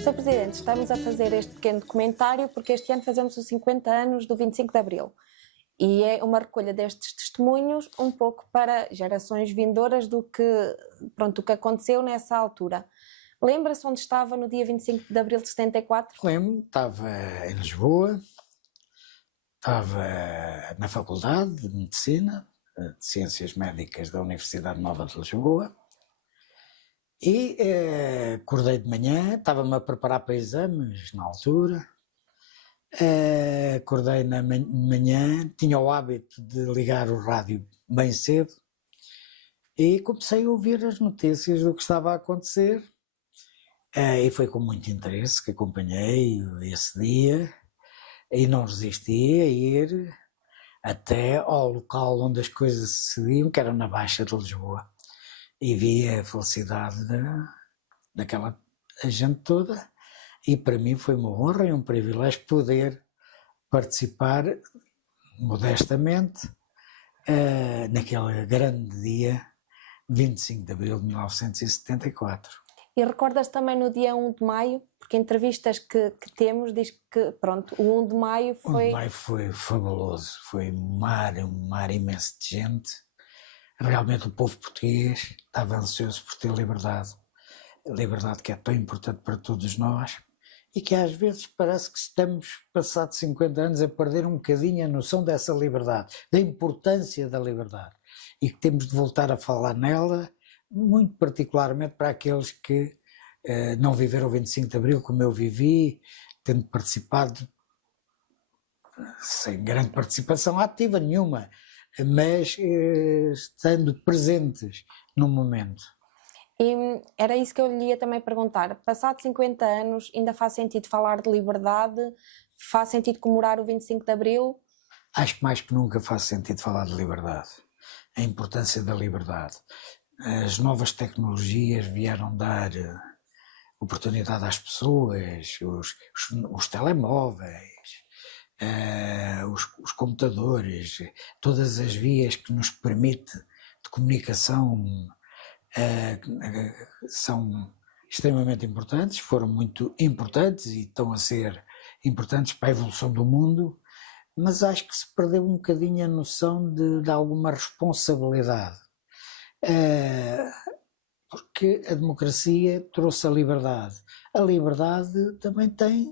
Sr. Presidente, estamos a fazer este pequeno documentário porque este ano fazemos os 50 anos do 25 de Abril e é uma recolha destes testemunhos um pouco para gerações vindouras do que aconteceu nessa altura. Lembra-se onde estava no dia 25 de Abril de 74? Lembro, estava em Lisboa, estava na Faculdade de Medicina, de Ciências Médicas da Universidade Nova de Lisboa e acordei de manhã, estava-me a preparar para exames na altura, acordei de manhã, tinha o hábito de ligar o rádio bem cedo e comecei a ouvir as notícias do que estava a acontecer. E foi com muito interesse que acompanhei esse dia e não resisti a ir até ao local onde as coisas sucediam, que era na Baixa de Lisboa, e vi a felicidade daquela gente toda, e para mim foi uma honra e um privilégio poder participar modestamente naquele grande dia, 25 de Abril de 1974. E recordas também no dia 1 de maio? Porque entrevistas que temos diz que, o 1 de maio foi... O 1 de maio foi fabuloso, foi um mar imenso de gente. Realmente o povo português estava ansioso por ter liberdade. A liberdade que é tão importante para todos nós e que às vezes parece que estamos, passados 50 anos, a perder um bocadinho a noção dessa liberdade, da importância da liberdade, e que temos de voltar a falar nela, muito particularmente para aqueles que não viveram o 25 de Abril como eu vivi, tendo participado, sem grande participação ativa nenhuma, mas estando presentes no momento. E era isso que eu lhe ia também perguntar. Passados 50 anos, ainda faz sentido falar de liberdade? Faz sentido comemorar o 25 de Abril? Acho que mais que nunca faz sentido falar de liberdade. A importância da liberdade. As novas tecnologias vieram dar oportunidade às pessoas, os telemóveis, os computadores, todas as vias que nos permite de comunicação são extremamente importantes, foram muito importantes e estão a ser importantes para a evolução do mundo, mas acho que se perdeu um bocadinho a noção de alguma responsabilidade. Porque a democracia trouxe a liberdade. A liberdade também tem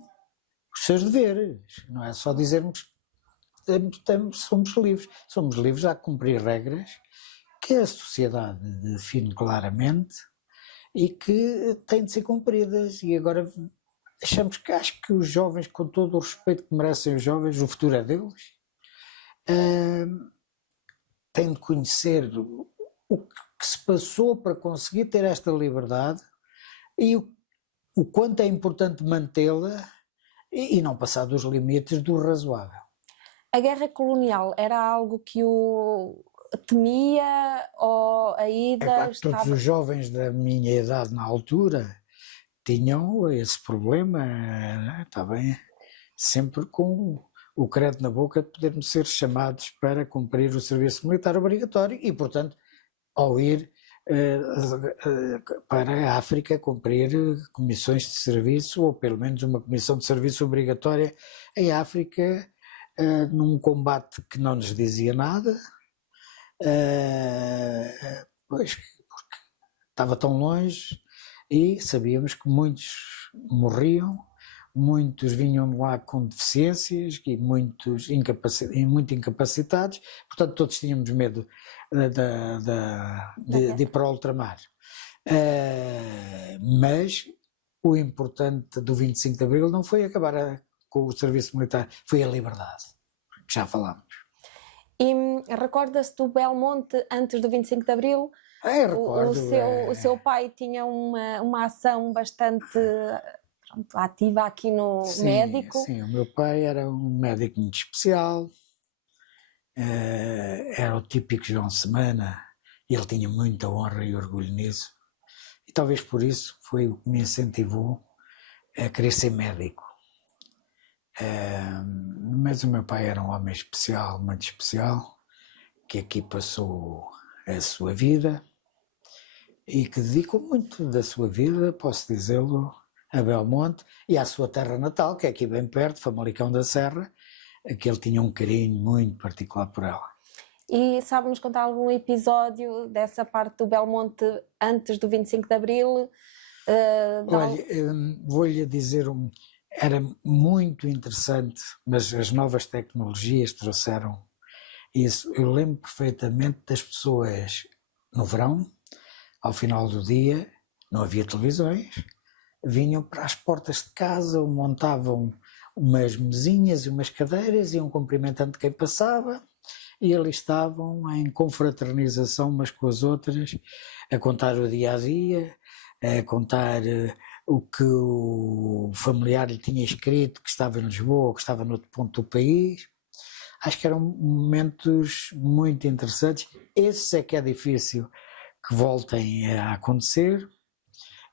os seus deveres, não é só dizermos que somos livres. Somos livres a cumprir regras que a sociedade define claramente e que têm de ser cumpridas. E agora acho que os jovens, com todo o respeito que merecem os jovens, o futuro é deles, têm de conhecer o que se passou para conseguir ter esta liberdade e o quanto é importante mantê-la e não passar dos limites do razoável. A guerra colonial era algo que o temia ou a ida claro que estava... Todos os jovens da minha idade na altura tinham esse problema, está bem, sempre com o crédito na boca de podermos ser chamados para cumprir o serviço militar obrigatório e, portanto, ao ir para a África cumprir comissões de serviço, ou pelo menos uma comissão de serviço obrigatória em África, num combate que não nos dizia nada, pois, porque estava tão longe e sabíamos que muitos morriam, muitos vinham de lá com deficiências e muitos muito incapacitados, portanto todos tínhamos medo de ir para o ultramar. Mas o importante do 25 de Abril não foi acabar com o serviço militar, foi a liberdade, que já falámos. E recorda-se do Belmonte antes do 25 de Abril? Recordo. O seu pai tinha uma ação bastante ativa aqui no médico. Sim, o meu pai era um médico muito especial, era o típico João Semana, e ele tinha muita honra e orgulho nisso, e talvez por isso foi o que me incentivou a querer ser médico. Mas o meu pai era um homem especial, muito especial, que aqui passou a sua vida e que dedicou muito da sua vida, posso dizê-lo, a Belmonte, e à sua terra natal, que é aqui bem perto, Famalicão da Serra, que ele tinha um carinho muito particular por ela. E sabe-nos contar algum episódio dessa parte do Belmonte antes do 25 de Abril? Olha, vou-lhe dizer, era muito interessante, mas as novas tecnologias trouxeram isso. Eu lembro perfeitamente das pessoas no verão, ao final do dia, não havia televisões, vinham para as portas de casa, montavam umas mesinhas e umas cadeiras, iam cumprimentando quem passava, e ali estavam em confraternização umas com as outras, a contar o dia a dia, a contar o que o familiar lhe tinha escrito, que estava em Lisboa ou que estava noutro ponto do país. Acho que eram momentos muito interessantes. Esse é que é difícil que voltem a acontecer,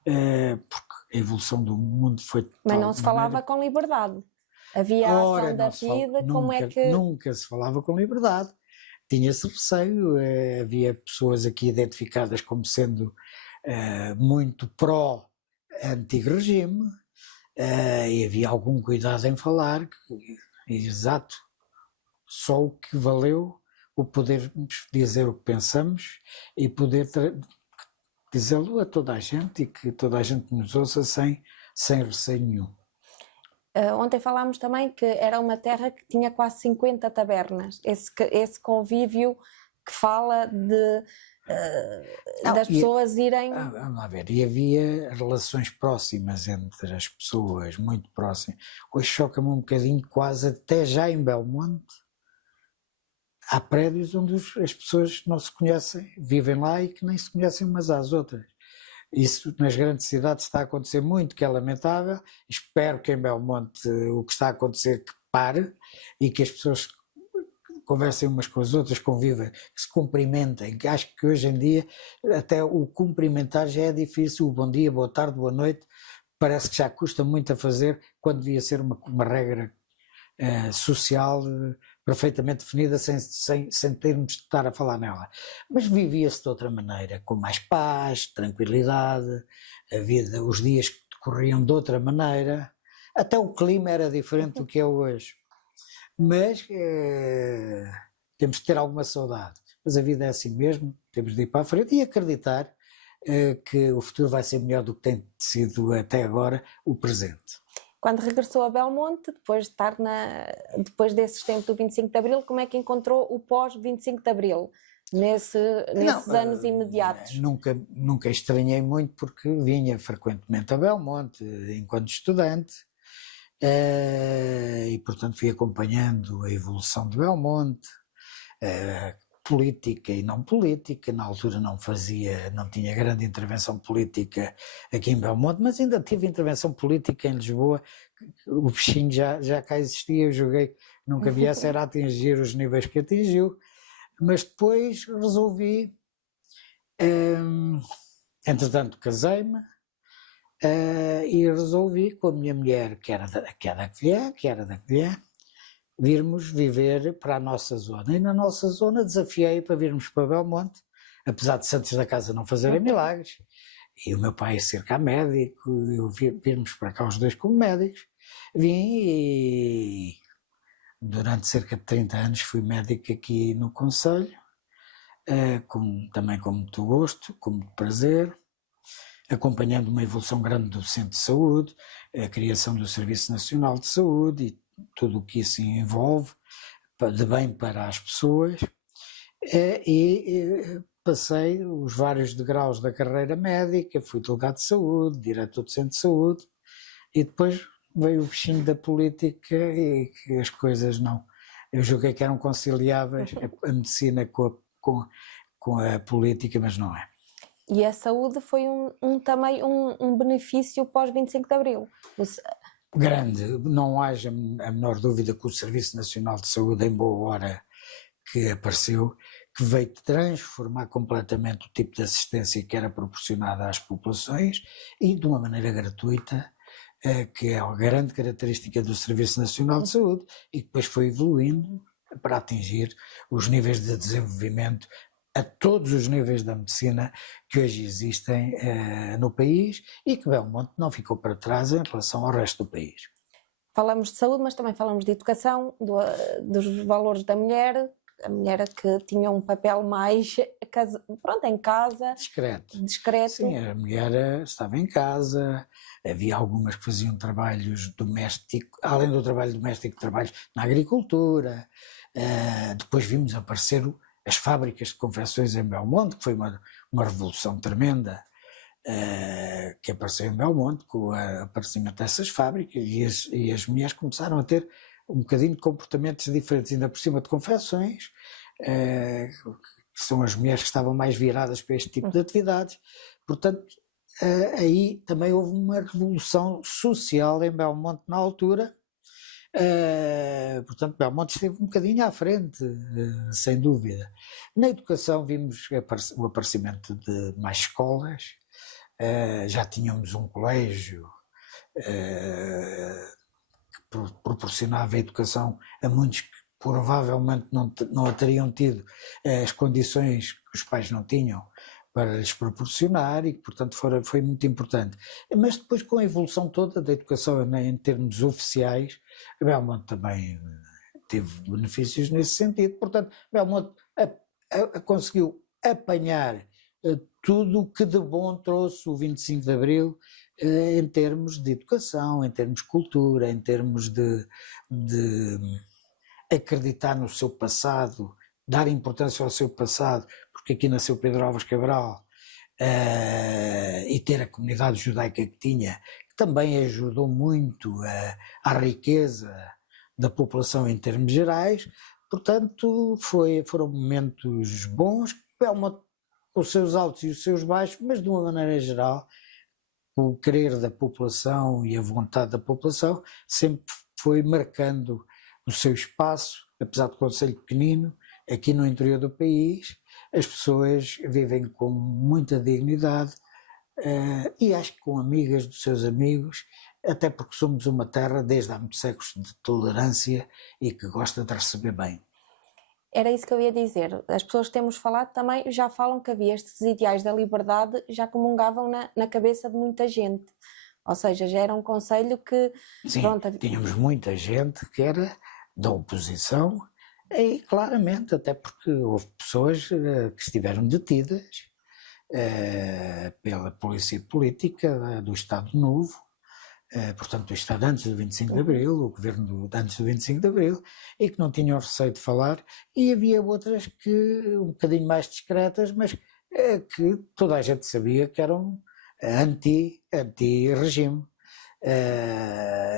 porque a evolução do mundo foi de Mas tal não se maneira... falava com liberdade. Havia a ação da vida, como é que... Nunca se falava com liberdade. Tinha-se receio, havia pessoas aqui identificadas como sendo muito pró-antigo regime, e havia algum cuidado em falar, exato, só o que valeu o podermos dizer o que pensamos e poder dizê-lo a toda a gente e que toda a gente nos ouça sem receio nenhum. Ontem falámos também que era uma terra que tinha quase 50 tabernas, esse convívio que fala das pessoas irem... Vamos lá ver, e havia relações próximas entre as pessoas, muito próximas. Hoje choca-me um bocadinho, quase até já em Belmonte, há prédios onde as pessoas não se conhecem, vivem lá e que nem se conhecem umas às outras. Isso nas grandes cidades está a acontecer muito, que é lamentável. Espero que em Belmonte o que está a acontecer que pare e que as pessoas conversem umas com as outras, convivem, que se cumprimentem, que acho que hoje em dia até o cumprimentar já é difícil, o bom dia, boa tarde, boa noite, parece que já custa muito a fazer, quando devia ser uma regra social perfeitamente definida sem termos de estar a falar nela. Mas vivia-se de outra maneira, com mais paz, tranquilidade, a vida, os dias corriam de outra maneira, até o clima era diferente do que é hoje. Mas temos de ter alguma saudade. Mas a vida é assim mesmo, temos de ir para a frente e acreditar que o futuro vai ser melhor do que tem sido até agora o presente. Quando regressou a Belmonte, depois desses tempos do 25 de Abril, como é que encontrou o pós-25 de Abril, nesses anos imediatos? Nunca estranhei muito, porque vinha frequentemente a Belmonte enquanto estudante, e portanto fui acompanhando a evolução de Belmonte, política e não política. Na altura não tinha grande intervenção política aqui em Belmonte, mas ainda tive intervenção política em Lisboa. O bichinho já cá existia, eu julguei que nunca viesse a atingir os níveis que atingiu, mas depois resolvi, entretanto casei-me, e resolvi com a minha mulher, que era da Covilhã, virmos viver para a nossa zona. E na nossa zona desafiei para virmos para Belmonte, apesar de Santos da Casa não fazerem milagres, e o meu pai ser cá médico, virmos para cá os dois como médicos. Vim e durante cerca de 30 anos fui médico aqui no concelho, também com muito gosto, com muito prazer, acompanhando uma evolução grande do Centro de Saúde, a criação do Serviço Nacional de Saúde e tudo o que isso envolve, de bem para as pessoas, e passei os vários degraus da carreira médica, fui delegado de saúde, diretor do Centro de Saúde, e depois veio o bichinho da política e que as coisas não... Eu julguei que eram conciliáveis, a medicina com a política, mas não é. E a saúde foi também um benefício pós-25 de Abril. Grande, não haja a menor dúvida que o Serviço Nacional de Saúde, em boa hora que apareceu, que veio transformar completamente o tipo de assistência que era proporcionada às populações e de uma maneira gratuita, que é a grande característica do Serviço Nacional de Saúde, e depois foi evoluindo para atingir os níveis de desenvolvimento a todos os níveis da medicina que hoje existem no país, e que Belmonte não ficou para trás em relação ao resto do país. Falamos de saúde, mas também falamos de educação, dos valores da mulher, a mulher que tinha um papel mais em casa, discreto. Sim, a mulher estava em casa, havia algumas que faziam trabalhos domésticos, além do trabalho doméstico, trabalhos na agricultura. Depois vimos aparecer as fábricas de confecções em Belmonte, que foi uma revolução tremenda, que apareceu em Belmonte com o aparecimento dessas fábricas, e as mulheres começaram a ter um bocadinho de comportamentos diferentes, ainda por cima de confecções, que são as mulheres que estavam mais viradas para este tipo de atividades. Portanto, aí também houve uma revolução social em Belmonte na altura. Portanto, Belmonte esteve um bocadinho à frente, sem dúvida. Na educação vimos o aparecimento de mais escolas, já tínhamos um colégio que proporcionava educação a muitos que provavelmente não a teriam tido as condições que os pais não tinham para lhes proporcionar, e que, portanto, foi muito importante. Mas depois, com a evolução toda da educação em termos oficiais, Belmonte também teve benefícios nesse sentido. Portanto, Belmonte conseguiu apanhar tudo o que de bom trouxe o 25 de Abril, em termos de educação, em termos de cultura, em termos de acreditar no seu passado, dar importância ao seu passado, porque aqui nasceu Pedro Álvares Cabral, e ter a comunidade judaica que tinha, que também ajudou muito à riqueza da população em termos gerais. Portanto, foram momentos bons, com os seus altos e os seus baixos, mas de uma maneira geral, o querer da população e a vontade da população sempre foi marcando o seu espaço. Apesar do concelho pequenino, aqui no interior do país, as pessoas vivem com muita dignidade, e acho que com amigas dos seus amigos, até porque somos uma terra, desde há muitos séculos, de tolerância e que gosta de receber bem. Era isso que eu ia dizer. As pessoas que temos falado também já falam que havia estes ideais da liberdade, já comungavam na cabeça de muita gente. Ou seja, já era um concelho que... Sim, tínhamos muita gente que era da oposição, e claramente, até porque houve pessoas que estiveram detidas pela polícia política do Estado Novo, portanto do Estado antes do 25 de Abril, o governo antes do 25 de Abril, e que não tinham receio de falar, e havia outras que um bocadinho mais discretas, mas que toda a gente sabia que eram anti-regime,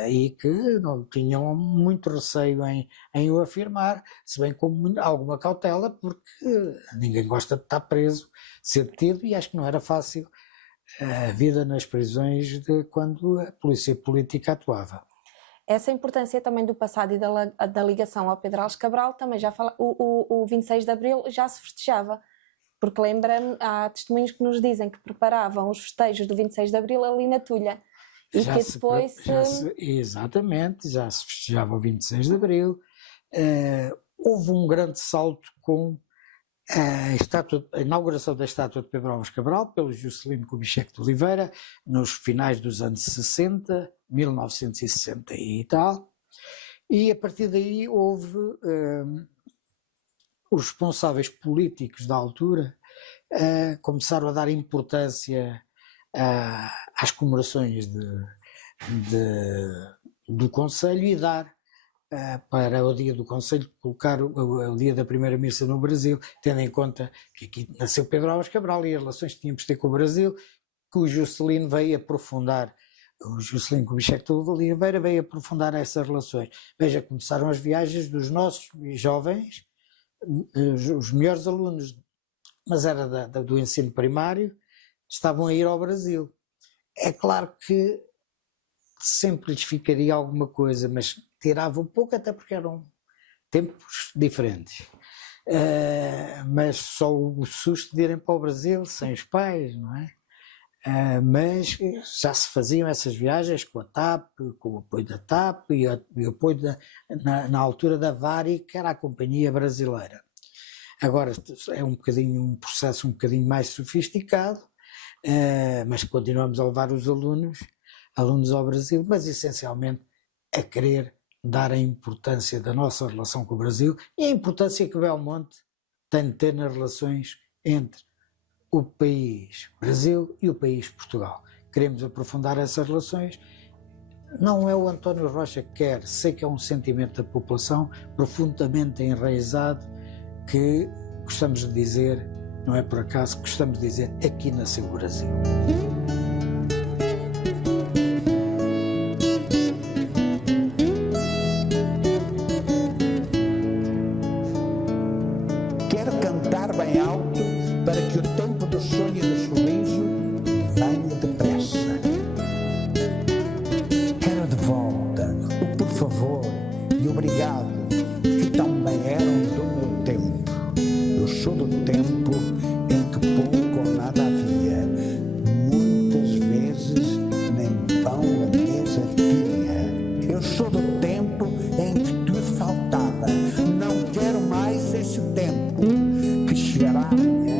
e que não tinham muito receio em o afirmar, se bem com alguma cautela, porque ninguém gosta de estar preso, de ser detido, e acho que não era fácil a vida nas prisões de quando a polícia política atuava. Essa importância também do passado e da ligação ao Pedro Álvares Cabral, também já fala, o 26 de Abril já se festejava, porque lembra-me, há testemunhos que nos dizem que preparavam os festejos do 26 de Abril ali na Tulha. E já que depois... Exatamente, já se festejava o 26 de Abril. Houve um grande salto com a inauguração da estátua de Pedro Álvares Cabral pelo Juscelino Kubitschek de Oliveira, nos finais dos anos 60, 1960 e tal, e a partir daí houve os responsáveis políticos da altura começaram a dar importância às comemorações do Conselho, e dar para o dia do Conselho, colocar o dia da primeira missa no Brasil, tendo em conta que aqui nasceu Pedro Álvares Cabral e as relações que tínhamos de ter com o Brasil, que o Juscelino veio aprofundar, o Juscelino Kubitschek de Oliveira veio aprofundar essas relações. Veja, começaram as viagens dos nossos jovens, os melhores alunos, mas era do ensino primário, estavam a ir ao Brasil. É claro que sempre lhes ficaria alguma coisa, mas tirava um pouco, até porque eram tempos diferentes. Mas só o susto de irem para o Brasil sem os pais, não é? Mas já se faziam essas viagens com a TAP, com o apoio da TAP e o apoio na altura da Varig, que era a companhia brasileira. Agora é um processo um bocadinho mais sofisticado, mas continuamos a levar os alunos ao Brasil, mas essencialmente a querer dar a importância da nossa relação com o Brasil e a importância que Belmonte tem de ter nas relações entre o país Brasil e o país Portugal. Queremos aprofundar essas relações. Não é o António Rocha que quer, sei que é um sentimento da população profundamente enraizado, que gostamos de dizer, não é por acaso, gostamos de dizer, aqui nasceu o Brasil. Quero cantar bem alto para que o tempo do sonho e do sorriso venha depressa. Quero de volta o por favor e obrigado que também eram do meu tempo. Eu sou do tempo em que pouco ou nada havia. Muitas vezes nem pão na mesa tinha. Eu sou do tempo em que tudo faltava. Não quero mais esse tempo que chegará amanhã.